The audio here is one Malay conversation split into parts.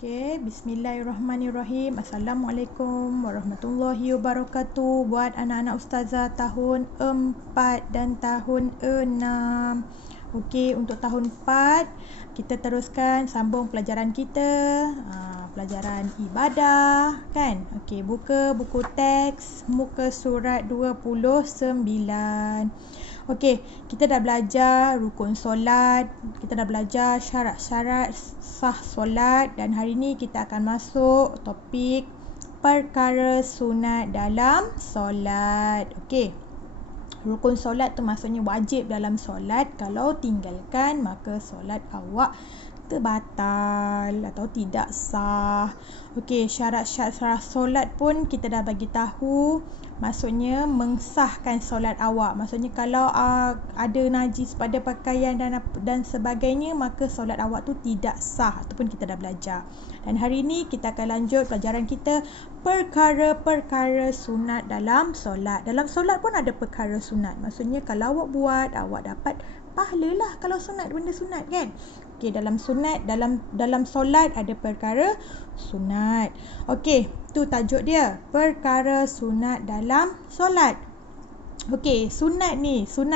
Okey, bismillahirrahmanirrahim. Assalamualaikum warahmatullahi wabarakatuh. Buat anak-anak ustazah tahun 4 dan tahun 6. Okey, untuk tahun 4 kita teruskan sambung pelajaran kita, pelajaran ibadah kan. Okey, buka buku teks muka surat 29. Okey, kita dah belajar rukun solat, kita dah belajar syarat-syarat sah solat, dan hari ni kita akan masuk topik perkara sunat dalam solat. Okey. Rukun solat tu maksudnya wajib dalam solat. Kalau tinggalkan maka solat awak terbatal atau tidak sah. Okey, syarat-syarat solat pun kita dah bagi tahu. Maksudnya mensahkan solat awak. Maksudnya kalau ada najis pada pakaian dan sebagainya, maka solat awak tu tidak sah. Itu pun kita dah belajar. Dan hari ini kita akan lanjut pelajaran kita perkara-perkara sunat dalam solat. Dalam solat pun ada perkara sunat. Maksudnya kalau awak buat, awak dapat pahala lah kalau sunat, benda sunat kan. Okey, dalam sunat, dalam solat ada perkara sunat. Okey, tu tajuk dia, perkara sunat dalam solat. Okey, sunat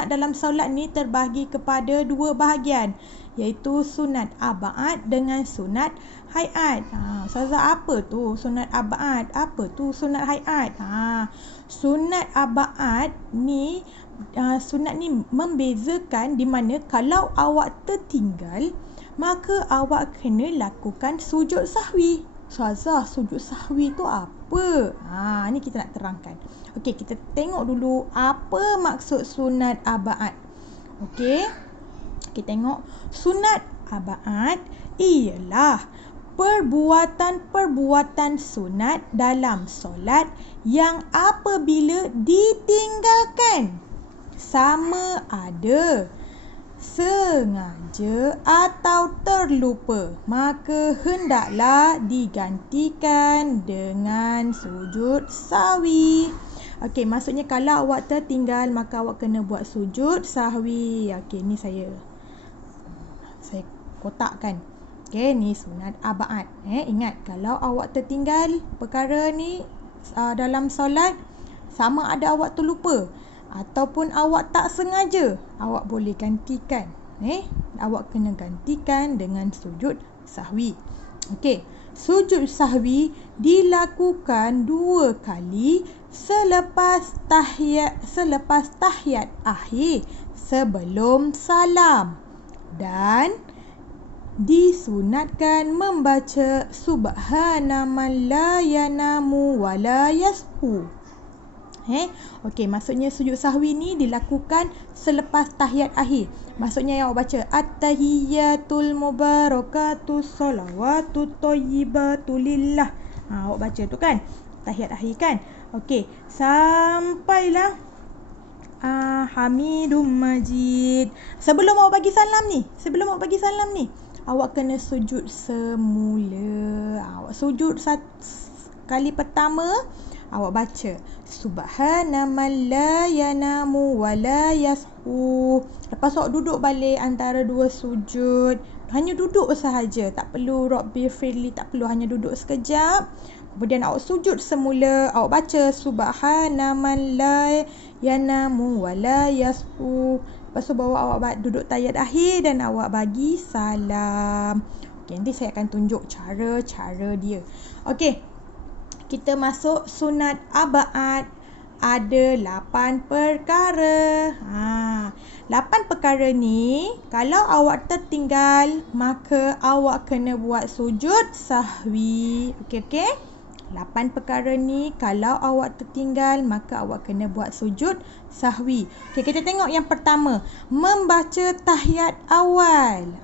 dalam solat ni terbahagi kepada dua bahagian, iaitu sunat ab'ad dengan sunat hai'at. Ustazah, apa tu sunat ab'ad? Apa tu sunat hai'at? Sunat ab'ad ni, sunat ni membezakan di mana kalau awak tertinggal, maka awak kena lakukan sujud sahwi. Ustazah, sujud sahwi tu apa? Ni kita nak terangkan. Okey, kita tengok dulu apa maksud sunat ab'ad. Okey, kita tengok sunat ab'ad ialah perbuatan-perbuatan sunat dalam solat yang apabila ditinggalkan, sama ada sengaja atau terlupa, maka hendaklah digantikan dengan sujud sahwi. Okey, maksudnya kalau awak tertinggal maka awak kena buat sujud sahwi. Okey, ni saya kotakkan. Okey, ni sunat ab'ad. Ingat, kalau awak tertinggal perkara ni dalam solat, sama ada awak terlupa ataupun awak tak sengaja, awak boleh gantikan. Awak kena gantikan dengan sujud sahwi. Okey, sujud sahwi dilakukan 2 kali selepas tahiyat akhir sebelum salam, dan disunatkan membaca subhanaman la yanamu wa la yashu. Okey, maksudnya sujud sahwi ni dilakukan selepas tahiyat akhir. Maksudnya awak baca at-tahiyyatul mubarakatus salawatut thayyibatu lillah. Awak baca tu kan, tahiyat akhir kan. Okey, sampailah Hamidum Majid. Sebelum awak bagi salam ni, awak kena sujud semula. Awak sujud kali pertama, awak baca subhanaman la yanamu wa la yashu. Lepas awak duduk balik antara dua sujud, hanya duduk sahaja, tak perlu Rabbi firli, tak perlu, hanya duduk sekejap. Kemudian awak sujud semula, awak baca subhanaman la yanamu wa la yashu. Lepas tu bawa awak duduk tahiyat akhir dan awak bagi salam. Okey, nanti saya akan tunjuk cara-cara dia. Okey, kita masuk sunat ab'ad. Ada 8 perkara. 8 perkara ni, kalau awak tertinggal, maka awak kena buat sujud sahwi. Okey. 8 perkara ni, kalau awak tertinggal, maka awak kena buat sujud sahwi. Okey, kita tengok yang pertama, membaca tahiyat awal.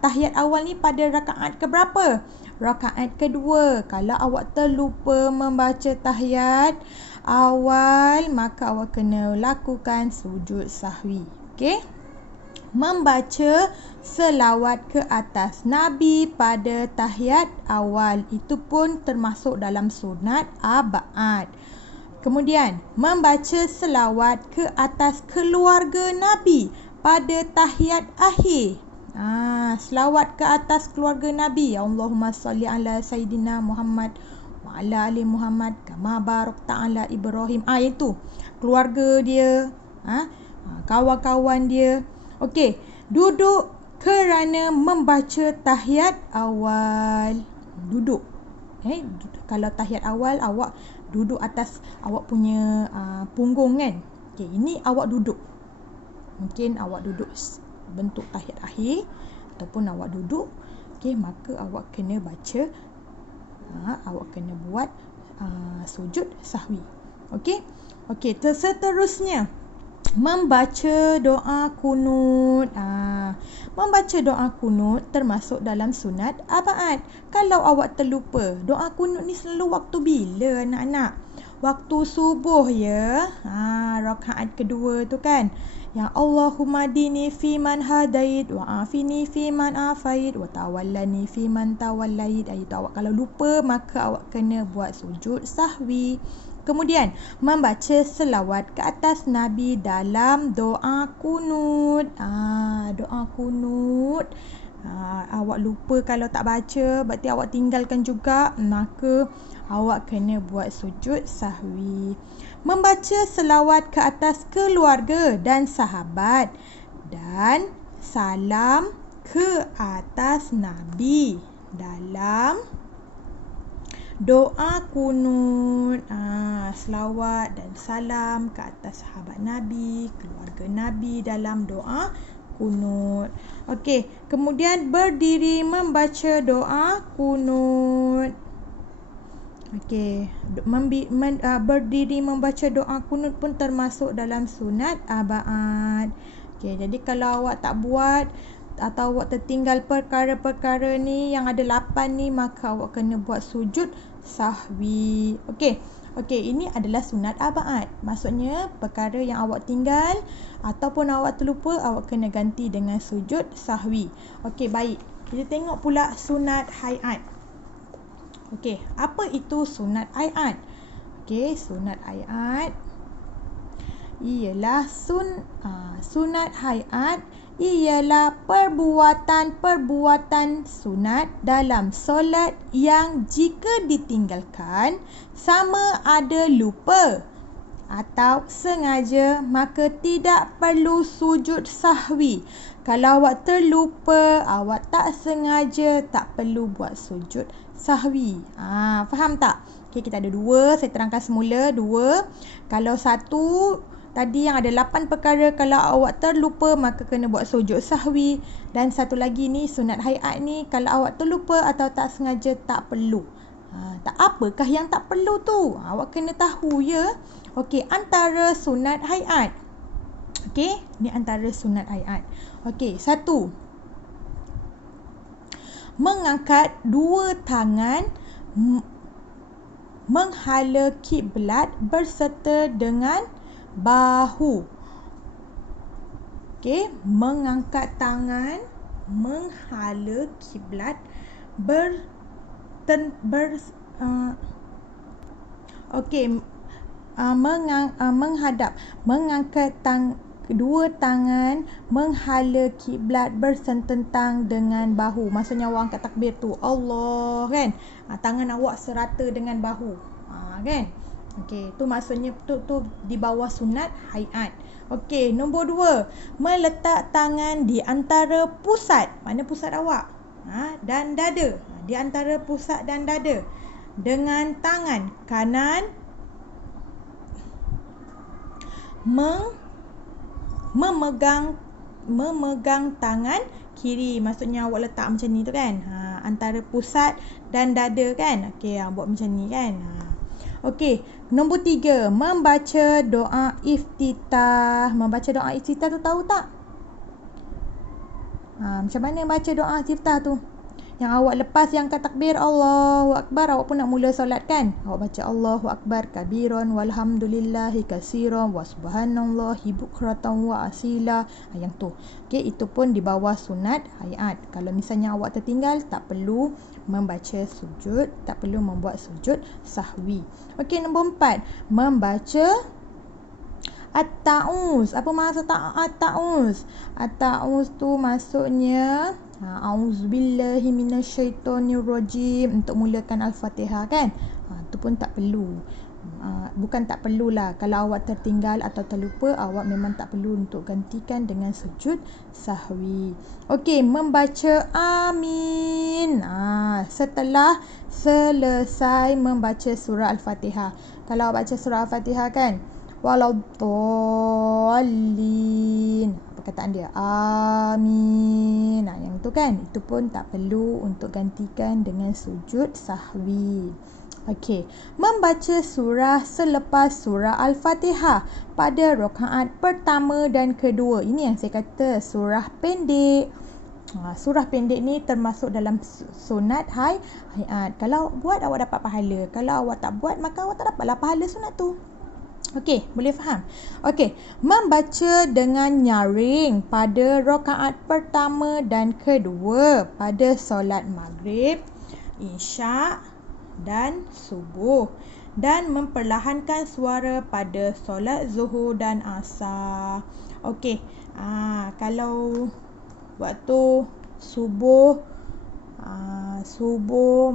Tahiyat awal ni pada rakaat ke berapa? Rakaat kedua. Kalau awak terlupa membaca tahiyat awal, maka awak kena lakukan sujud sahwi. Okey. Membaca selawat ke atas Nabi pada tahiyat awal, itu pun termasuk dalam sunat ab'ad. Kemudian membaca selawat ke atas keluarga Nabi pada tahiyat akhir. Selawat ke atas keluarga Nabi. Allahumma salli ala Sayyidina Muhammad wa ala ali Muhammad kama barakta ala Ibrahim. Itu keluarga dia, kawan-kawan dia. Okey, duduk kerana membaca tahiyat awal. Duduk. Kalau tahiyat awal awak duduk atas awak punya punggung kan. Okey, ini awak duduk. Mungkin awak duduk bentuk tahiyat akhir ataupun awak duduk. Okey, maka awak kena baca, awak kena buat sujud sahwi. Okey. Seterusnya membaca doa kunut. Membaca doa kunut termasuk dalam sunat abaat. Kalau awak terlupa, doa kunut ni selalu waktu bila anak-anak? Waktu subuh ya. Rakaat kedua tu kan. Ya Allahumma dini fi man hadait wa afini fi man afait wa tawallani fi man tawallait. Itu awak kalau lupa maka awak kena buat sujud sahwi. Kemudian membaca selawat ke atas Nabi dalam doa kunut. Doa kunut. Awak lupa kalau tak baca, berarti awak tinggalkan juga, maka awak kena buat sujud sahwi. Membaca selawat ke atas keluarga dan sahabat dan salam ke atas Nabi dalam doa kunut. Selawat dan salam ke atas sahabat Nabi, keluarga Nabi dalam doa kunut. Okey, kemudian berdiri membaca doa kunut. Okey, berdiri membaca doa kunut pun termasuk dalam sunat abaat. Okey, jadi kalau awak tak buat atau awak tertinggal perkara-perkara ni yang ada 8 ni, maka awak kena buat sujud sahwi. Okey, ini adalah sunat abaat. Maksudnya perkara yang awak tinggal ataupun awak terlupa, awak kena ganti dengan sujud sahwi. Okey, baik. Kita tengok pula sunat hayat. Okey, apa itu sunat hayat? Okey, sunat hayat ialah sunat hayat ialah perbuatan-perbuatan sunat dalam solat yang jika ditinggalkan sama ada lupa atau sengaja, maka tidak perlu sujud sahwi. Kalau awak terlupa, awak tak sengaja, tak perlu buat sujud sahwi. Faham tak? Okay, kita ada 2. Saya terangkan semula 2. Kalau 1 tadi yang ada 8 perkara, kalau awak terlupa maka kena buat sujud sahwi. Dan satu lagi ni sunat hayat ni, kalau awak terlupa atau tak sengaja, tak perlu. Tak apakah yang tak perlu tu? Awak kena tahu ya. Okey, antara sunat hayat. Okey, ni antara sunat hayat. Okey, 1. Mengangkat 2 tangan menghala kiblat berserta dengan bahu. Okey, mengangkat tangan menghala kiblat menghadap, mengangkat 2 tangan menghala kiblat bersententang dengan bahu. Maksudnya awak angkat takbir tu Allah kan, tangan awak serata dengan bahu, kan. Okey, tu maksudnya tu di bawah sunat hayat. Okey, nombor 2, meletak tangan di antara pusat, mana pusat awak, dan dada, di antara pusat dan dada, dengan tangan kanan memegang tangan kiri. Maksudnya awak letak macam ni tu kan, antara pusat dan dada kan. Okey, buat macam ni kan. Okey, nombor 3, membaca doa iftitah. Membaca doa iftitah tu tahu tak? Macam mana baca doa iftitah tu? Yang awak lepas yang angkat takbir Allahu Akbar, awak pun nak mula solat kan? Awak baca Allahu Akbar kabiran walhamdulillahi kasiran wa subhanallahi bukratan wa asila. Yang tu. Okey, itu pun di bawah sunat hayat. Kalau misalnya awak tertinggal, tak perlu membaca sujud, tak perlu membuat sujud sahwi. Okey, nombor 4, membaca At-ta'uz. Apa maksud at-ta'uz? At-ta'uz tu maksudnya auzubillahi minasyaitonirrajim, untuk mulakan Al-Fatihah kan. Tu pun tak perlu. Bukan tak perlulah, kalau awak tertinggal atau terlupa, awak memang tak perlu untuk gantikan dengan sujud sahwi. Okey, membaca amin setelah selesai membaca surah Al-Fatihah. Kalau awak baca surah Al-Fatihah kan, waladdallin, perkataan dia amin, yang itu kan, itu pun tak perlu untuk gantikan dengan sujud sahwi. Okey, membaca surah selepas surah Al-Fatihah pada rakaat pertama dan kedua. Ini yang saya kata surah pendek. Surah pendek ni termasuk dalam sunat hayat. Kalau buat, awak dapat pahala. Kalau awak tak buat, maka awak tak dapatlah pahala sunat tu. Okey, boleh faham? Okey, membaca dengan nyaring pada rakaat pertama dan kedua pada solat maghrib, isyak dan subuh, dan memperlahankan suara pada solat zuhur dan asar. Okey, kalau waktu subuh,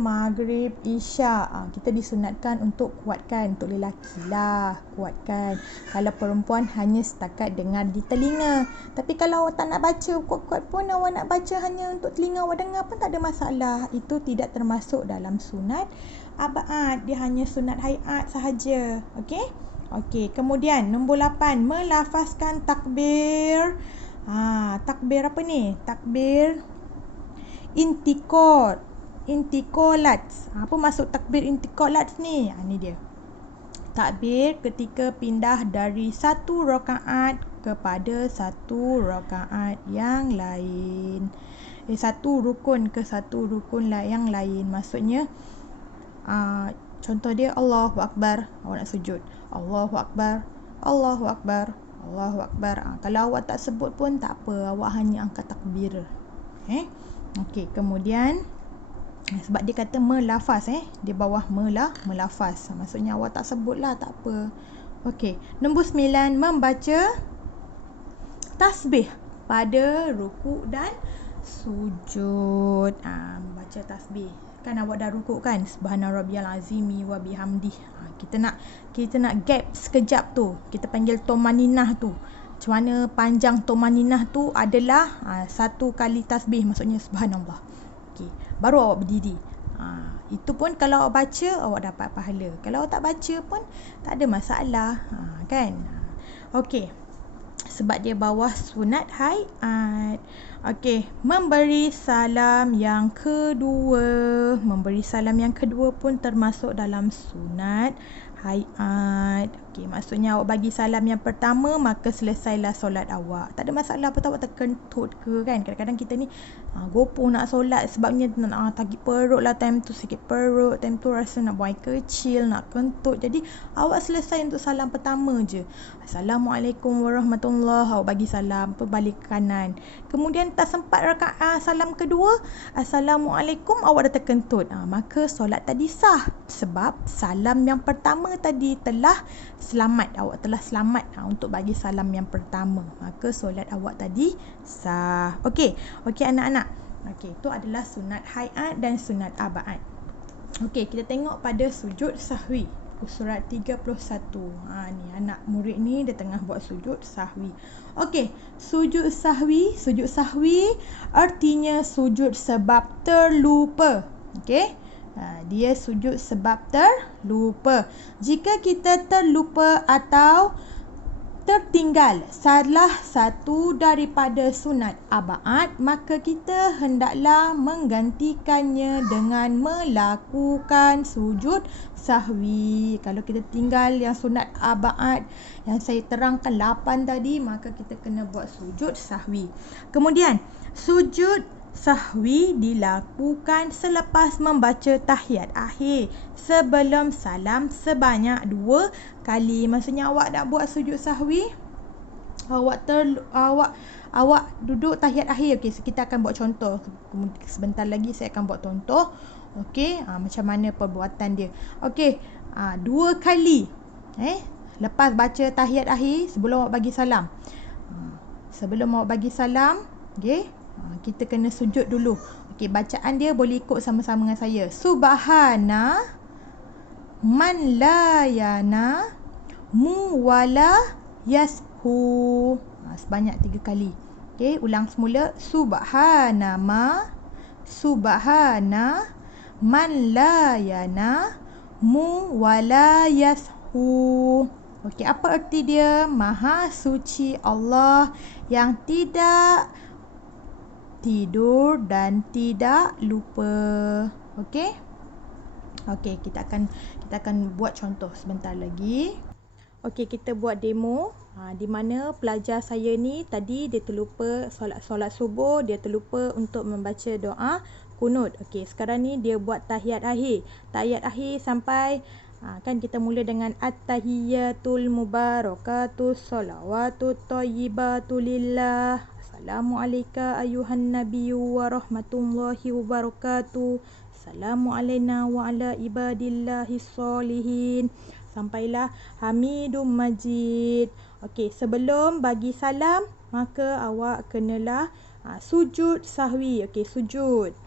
maghrib, isyak, kita disunatkan untuk kuatkan. Untuk lelaki lah, kuatkan. Kalau perempuan hanya setakat dengar di telinga. Tapi kalau awak tak nak baca kuat-kuat pun, awak nak baca hanya untuk telinga awak dengar pun tak ada masalah. Itu tidak termasuk dalam sunat abad. Dia hanya sunat hayat sahaja. Okey? Okey, kemudian nombor 8, melafazkan takbir. Takbir apa ni? Takbir intikolat. Apa maksud takbir intikolat ni? Ni dia. Takbir ketika pindah dari satu rakaat kepada satu rakaat yang lain. Satu rukun ke satu rukun yang lain. Maksudnya, contoh dia Allahu Akbar, awak nak sujud. Allahu Akbar, Allahu Akbar, Allahu Akbar. Kalau awak tak sebut pun tak apa, awak hanya angkat takbir. Okey, kemudian sebab dia kata melafaz, di bawah melafaz. Maksudnya awak tak sebutlah, tak apa. Okey, nombor 9, membaca tasbih pada rukuk dan sujud. Membaca tasbih. Kan awak dah rukuk kan, subhana rabbiyal azimi wa bihamdih. Kita nak gap sekejap tu, kita panggil tomaninah tu. Macam mana panjang tomaninah tu adalah satu kali tasbih, maksudnya subhanallah. Okey, baru awak berdiri. Itu pun kalau awak baca, awak dapat pahala. Kalau awak tak baca pun tak ada masalah, kan. Okey, sebab dia bawah sunat hayat. Okey, memberi salam yang kedua. Memberi salam yang kedua pun termasuk dalam sunat hayat. Okey, maksudnya awak bagi salam yang pertama, maka selesailah solat awak. Tak ada masalah apa, awak terkentut ke kan. Kadang-kadang kita ni gopoh nak solat sebabnya sakit perut lah, time tu sakit perut, time tu rasa nak buang air kecil, nak kentut. Jadi awak selesai untuk salam pertama je. Assalamualaikum warahmatullahi, awak bagi salam, balik ke kanan. Kemudian tak sempat salam kedua, Assalamualaikum, awak dah terkentut. Maka solat tadi sah. Sebab salam yang pertama tadi telah selamat. Awak telah selamat untuk bagi salam yang pertama. Maka solat awak tadi sah. Okey anak-anak. Okey, itu adalah sunat hayat dan sunat abad. Okey, kita tengok pada sujud sahwi. Surat 31. Ni anak murid ni dia tengah buat sujud sahwi. Okey, sujud sahwi artinya sujud sebab terlupa. Okey, dia sujud sebab terlupa. Jika kita terlupa atau tertinggal salah satu daripada sunat abad, maka kita hendaklah menggantikannya dengan melakukan sujud sahwi. Kalau kita tinggal yang sunat abad yang saya terangkan 8 tadi, maka kita kena buat sujud sahwi. Kemudian sujud sahwi dilakukan selepas membaca tahiyat akhir sebelum salam sebanyak 2 kali. Maksudnya awak nak buat sujud sahwi, awak duduk tahiyat akhir. Okey, kita akan buat contoh. Sebentar lagi saya akan buat contoh. Okey, macam mana perbuatan dia. Okey, 2 kali. lepas baca tahiyat akhir, sebelum awak bagi salam. Sebelum awak bagi salam, okey, kita kena sujud dulu. Okey, bacaan dia boleh ikut sama-sama dengan saya. Subhana man la yana mu wala yashu. Sebanyak 3 kali. Okey, ulang semula. Subhana man la yana mu wala yashu. Okey, apa erti dia? Maha suci Allah yang tidak tidur dan tidak lupa. Okey? Okey, kita akan buat contoh sebentar lagi. Okey, kita buat demo. Di mana pelajar saya ni tadi dia terlupa solat subuh, dia terlupa untuk membaca doa kunut. Okey, sekarang ni dia buat tahiyat akhir. Tahiyat akhir sampai kan kita mula dengan at-tahiyyatul mubarakatus salawatut thayyibatu lillah. Assalamualaikum ayuhan nabiyyu wa rahmatullahi wabarakatuh. Assalamu alaina wa ala ibadillahis solihin. Sampailah Hamidum Majid. Okey, sebelum bagi salam, maka awak kenalah sujud sahwi. Okey, sujud.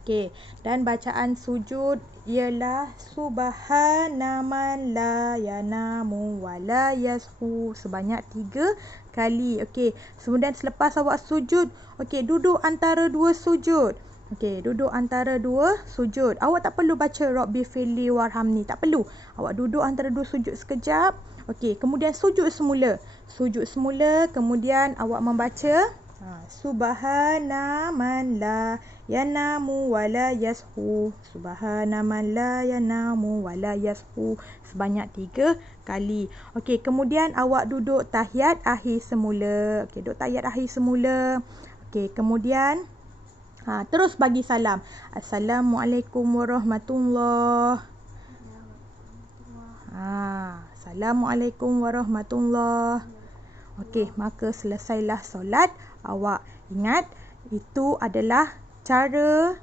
Okey, dan bacaan sujud ialah subhana man la yanamu wa la yashu sebanyak 3 kali. Okey, kemudian selepas awak sujud, okey, duduk antara 2 sujud. Okey, duduk antara 2 sujud. Awak tak perlu baca Rabbi firli warhamni, tak perlu. Awak duduk antara 2 sujud sekejap. Okey, kemudian sujud semula. Sujud semula, kemudian awak membaca subhana man la yanamu wa la yashu. Subhana man la yanamu wa la yashu sebanyak 3 kali. Okey, kemudian awak duduk tahiyat akhir semula. Okey, duduk tahiyat akhir semula. Okey, kemudian terus bagi salam. Assalamualaikum warahmatullahi. Assalamualaikum warahmatullahi. Okey, maka selesailah solat awak. Ingat, itu adalah cara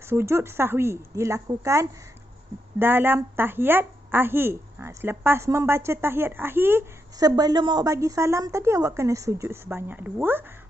sujud sahwi dilakukan dalam tahiyat akhir. Selepas membaca tahiyat akhir, sebelum awak bagi salam tadi, awak kena sujud sebanyak 2